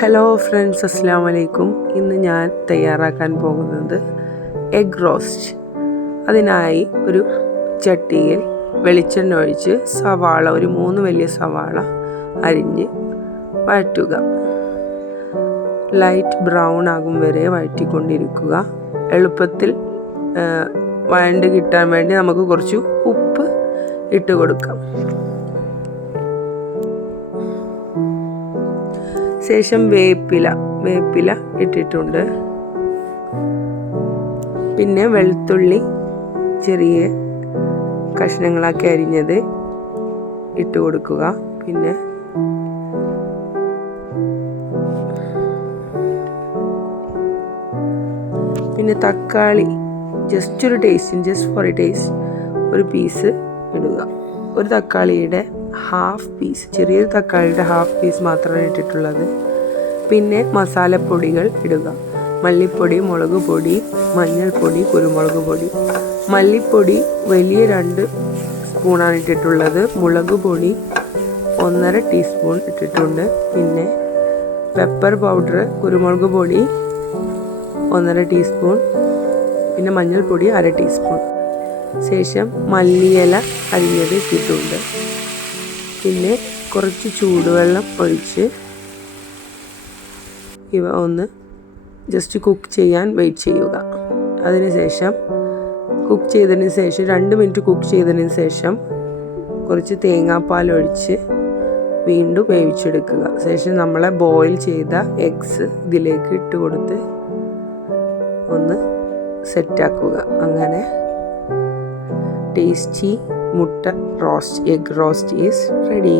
Hello friends, അസ്സലാമു അലൈക്കും. ഇന്ന് ഞാൻ തയ്യാറാക്കാൻ പോകുന്നത് എഗ് റോസ്റ്റ്. അതിനായി ഒരു ചട്ടിയിൽ വെളിച്ചെണ്ണ ഒഴിച്ച് ഒരു 3 വലിയ സവാള അരിഞ്ഞ് വഴറ്റുക. ലൈറ്റ് ബ്രൗൺ ആകും വരെ വഴറ്റിക്കൊണ്ടിരിക്കുക. എളുപ്പത്തിൽ വഴണ്ട് കിട്ടാൻ വേണ്ടി നമുക്ക് കുറച്ച് ഉപ്പ് ഇട്ട് കൊടുക്കാം. ശേഷം വേപ്പില ഇട്ടിട്ടുണ്ട്. പിന്നെ വെളുത്തുള്ളി ചെറിയ കഷ്ണങ്ങളാക്കി അരിഞ്ഞത് ഇട്ട് കൊടുക്കുക. പിന്നെ തക്കാളി ജസ്റ്റ് ഫോർ എ ടേസ്റ്റ് ഒരു പീസ് ഇടുക. ഒരു തക്കാളിയുടെ ഹാഫ് പീസ്, ചെറിയൊരു തക്കാളിയുടെ ഹാഫ് പീസ് മാത്രമാണ് ഇട്ടിട്ടുള്ളത്. പിന്നെ മസാലപ്പൊടികൾ ഇടുക. മല്ലിപ്പൊടി, മുളക് പൊടി, മഞ്ഞൾപ്പൊടി, കുരുമുളക് പൊടി. മല്ലിപ്പൊടി വലിയ 2 സ്പൂണാണ് ഇട്ടിട്ടുള്ളത്. മുളക് പൊടി 1.5 ടീസ്പൂൺ ഇട്ടിട്ടുണ്ട്. പിന്നെ പെപ്പർ പൗഡർ, കുരുമുളക് പൊടി 1.5 ടീസ്പൂൺ. പിന്നെ മഞ്ഞൾപ്പൊടി 1/2 ടീസ്പൂൺ. ശേഷം മല്ലിയില അരിഞ്ഞത് ഇട്ടിട്ടുണ്ട്. പിന്നെ കുറച്ച് ചൂടുവെള്ളം ഒഴിച്ച് ഇവ ഒന്ന് ജസ്റ്റ് കുക്ക് ചെയ്യാൻ വെയിറ്റ് ചെയ്യുക. കുക്ക് ചെയ്തതിന് ശേഷം 2 മിനിറ്റ് കുക്ക് ചെയ്തതിന് ശേഷം കുറച്ച് തേങ്ങാപ്പാൽ ഒഴിച്ച് വീണ്ടും വേവിച്ചെടുക്കുക. ശേഷം നമ്മളെ ബോയിൽ ചെയ്ത എഗ്സ് ഇതിലേക്ക് ഇട്ട് കൊടുത്ത് ഒന്ന് സെറ്റാക്കുക. അങ്ങനെ tasty egg roast is ready.